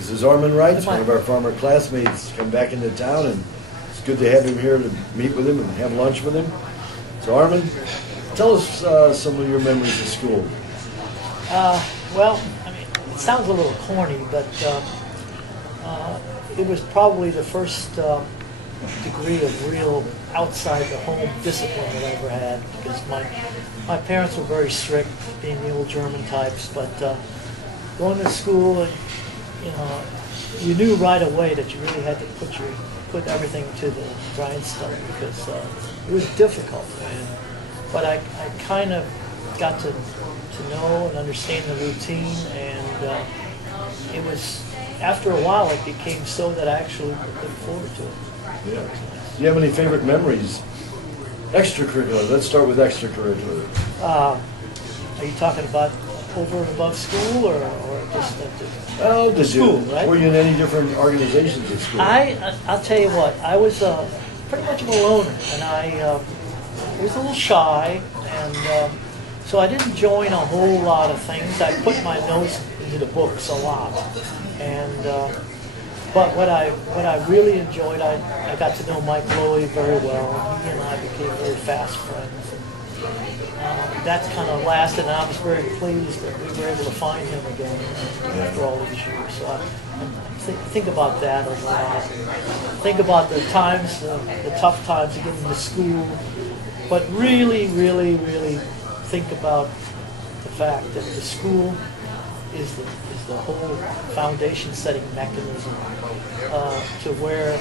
This is Armin Reitz, one of our former classmates, come back into town, and it's good to have him here to meet with him and have lunch with him. So Armin, tell us some of your memories of school. Well, I mean, it sounds a little corny, but it was probably the first degree of real outside the home discipline that I ever had, because my parents were very strict, being the old German types, but going to school, and you knew right away that you really had to put everything to the grindstone, because it was difficult. But I kind of got to know and understand the routine, and it was, after a while, it became so that I actually looked forward to it. Yeah. Do you have any favorite memories? Extracurricular. Let's start with extracurricular. Are you talking about over and above school, or just at the school, right? Were you in any different organizations at school? I'll tell you what, I was pretty much of a loner, and I was a little shy, and so I didn't join a whole lot of things. I put my nose into the books a lot, and but what I really enjoyed, I got to know Mike Lowy very well. He and I became very fast friends. And, that's kind of lasted, and I was very pleased that we were able to find him again after all these years. So I think about that a lot. Think about the times, the tough times of getting to school, but really, really, really think about the fact that the school is the whole foundation-setting mechanism to where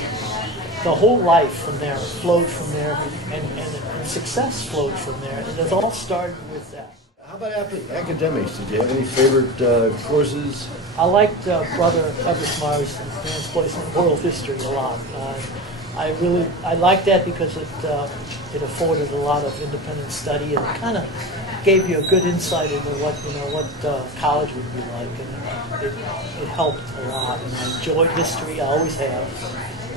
the whole life from there flowed from there, and success flowed from there, and it all started with that. How about academics? Did you have any favorite courses? I liked Brother Ebersmeyer's Advanced Place in World History a lot. I liked that because it afforded a lot of independent study, and it kind of gave you a good insight into what college would be like, and it helped a lot. And I enjoyed history, I always have,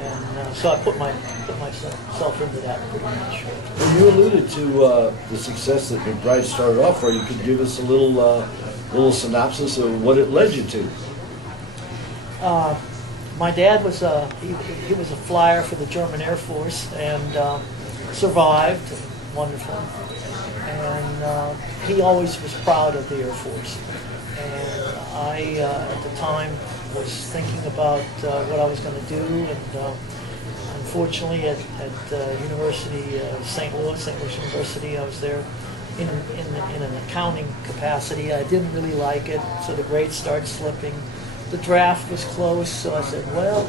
and so I put myself into that pretty much. Well, you alluded to the success that McBride started off for. You could give us a little synopsis of what it led you to. My dad was he was a flyer for the German Air Force, and survived, wonderful. And he always was proud of the Air Force. And I, at the time, was thinking about what I was going to do. And unfortunately, at University of St. Louis University, I was there in an accounting capacity. I didn't really like it, so the grades started slipping. The draft was close, so I said, well,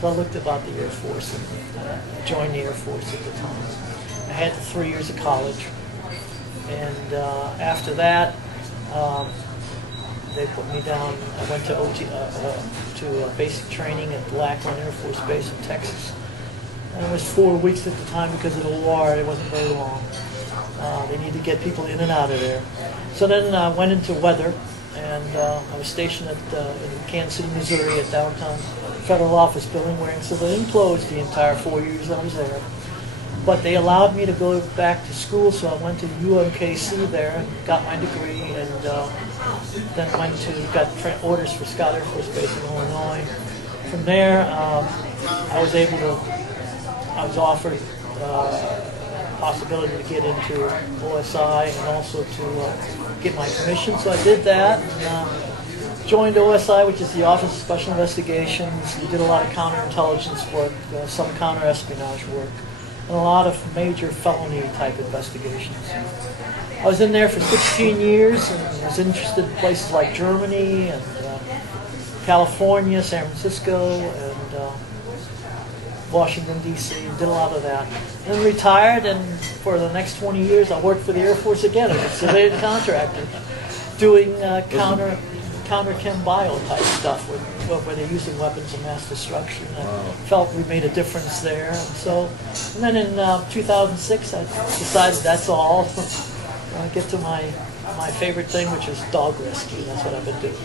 so I looked about the Air Force, and I joined the Air Force at the time. I had the 3 years of college, and after that, they put me down. I went to basic training at Lackland Air Force Base in Texas, and it was 4 weeks at the time because of the war. It wasn't very long. They needed to get people in and out of there. So then I went into weather, and I was stationed in Kansas City, Missouri, at downtown Federal Office Building, so they didn't close the entire 4 years I was there. But they allowed me to go back to school, so I went to UMKC there and got my degree, and then got orders for Scott Air Force Base in Illinois. From there, I was offered possibility to get into OSI and also to get my commission, so I did that, and joined OSI, which is the Office of Special Investigations. We did a lot of counterintelligence work, some counter-espionage work, and a lot of major felony type investigations. I was in there for 16 years and was interested in places like Germany and California, San Francisco, and Washington, D.C., did a lot of that. And then retired, and for the next 20 years I worked for the Air Force again as a civilian contractor, doing counter-chem bio type stuff where they're using weapons of mass destruction. I felt we made a difference there. And then in 2006 I decided that's all. I get to my favorite thing, which is dog rescue. That's what I've been doing.